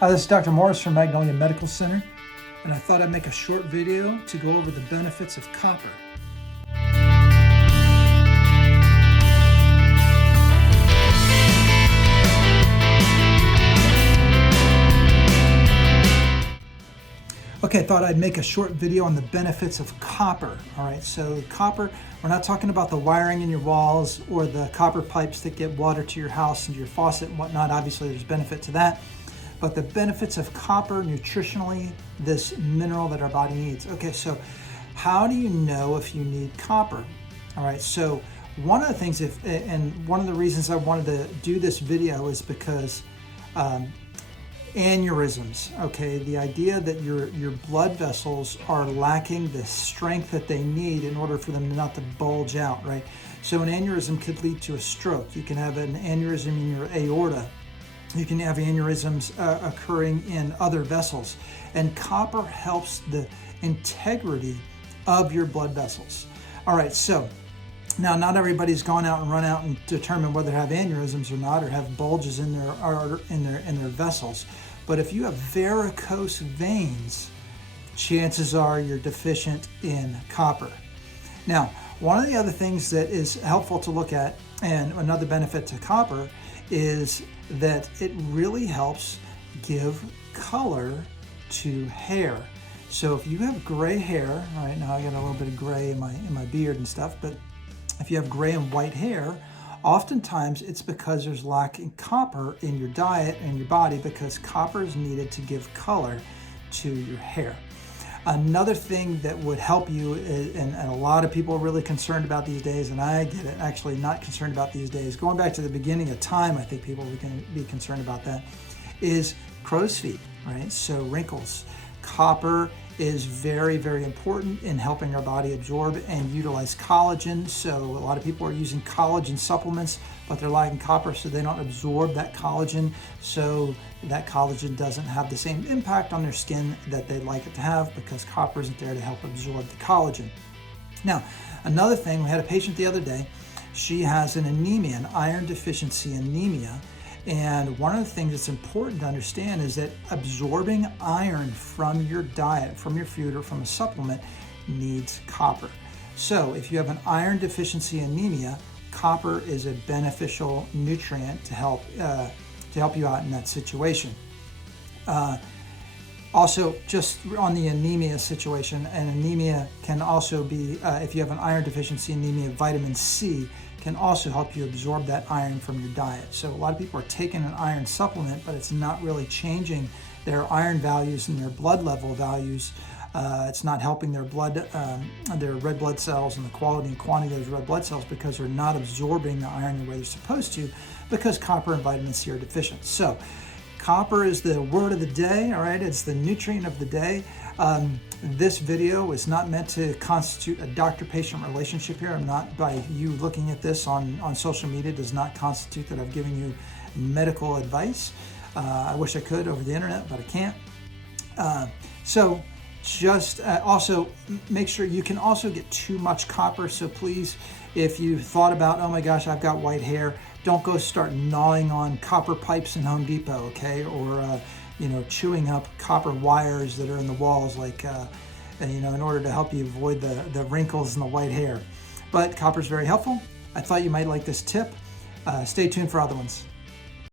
Hi, this is Dr. Morris from Magnolia Medical Center, and I thought I'd make a short video to go over the benefits of copper. Okay, I thought I'd make a short video on the benefits of copper. All right, so copper, we're not talking about the wiring in your walls or the copper pipes that get water to your house and your faucet and whatnot. Obviously, there's benefit to that. But the benefits of copper nutritionally, this mineral that our body needs. Okay, so how do you know if you need copper? All right, so one of the things, and one of the reasons I wanted to do this video is because aneurysms, okay, the idea that your blood vessels are lacking the strength that they need in order for them not to bulge out, right? So an aneurysm could lead to a stroke. You can have an aneurysm in your aorta. You can have aneurysms occurring in other vessels. And copper helps the integrity of your blood vessels. All right, so now not everybody's gone out and run out and determined whether to have aneurysms or not, or have bulges in their vessels. But if you have varicose veins, chances are you're deficient in copper. Now, one of the other things that is helpful to look at, and another benefit to copper, is that it really helps give color to hair. So if you have gray hair, right now I got a little bit of gray in my beard and stuff, but if you have gray and white hair, oftentimes it's because there's lacking copper in your diet and your body, because copper is needed to give color to your hair. Another thing that would help you, and a lot of people are really concerned about these days, and I get it, actually not concerned about these days, going back to the beginning of time, I think people can be concerned about that, is crow's feet, right? So wrinkles. Copper is very, very important in helping our body absorb and utilize collagen. So a lot of people are using collagen supplements, but they're lacking copper, so they don't absorb that collagen. So that collagen doesn't have the same impact on their skin that they'd like it to have, because copper isn't there to help absorb the collagen. Now, another thing, we had a patient the other day. She has an anemia, an iron deficiency anemia. And one of the things that's important to understand is that absorbing iron from your diet, from your food, or from a supplement needs copper. So if you have an iron deficiency anemia, copper is a beneficial nutrient to help you out in that situation. Also, just on the anemia situation, an anemia can also be, if you have an iron deficiency anemia, vitamin C can also help you absorb that iron from your diet. So a lot of people are taking an iron supplement, but it's not really changing their iron values and their blood level values. It's not helping their blood, their red blood cells, and the quality and quantity of those red blood cells, because they're not absorbing the iron the way they're supposed to, because copper and vitamin C are deficient. So copper is the word of the day, all right? It's the nutrient of the day. This video is not meant to constitute a doctor-patient relationship here. I'm not, by you looking at this on social media, does not constitute that I've given you medical advice. I wish I could over the internet, but I can't. So just also make sure you can also get too much copper. So please, if you thought about, oh my gosh, I've got white hair, don't go start gnawing on copper pipes in Home Depot, okay? Or chewing up copper wires that are in the walls, like in order to help you avoid the wrinkles and the white hair. But copper is very helpful. I thought you might like this tip. Stay tuned for other ones.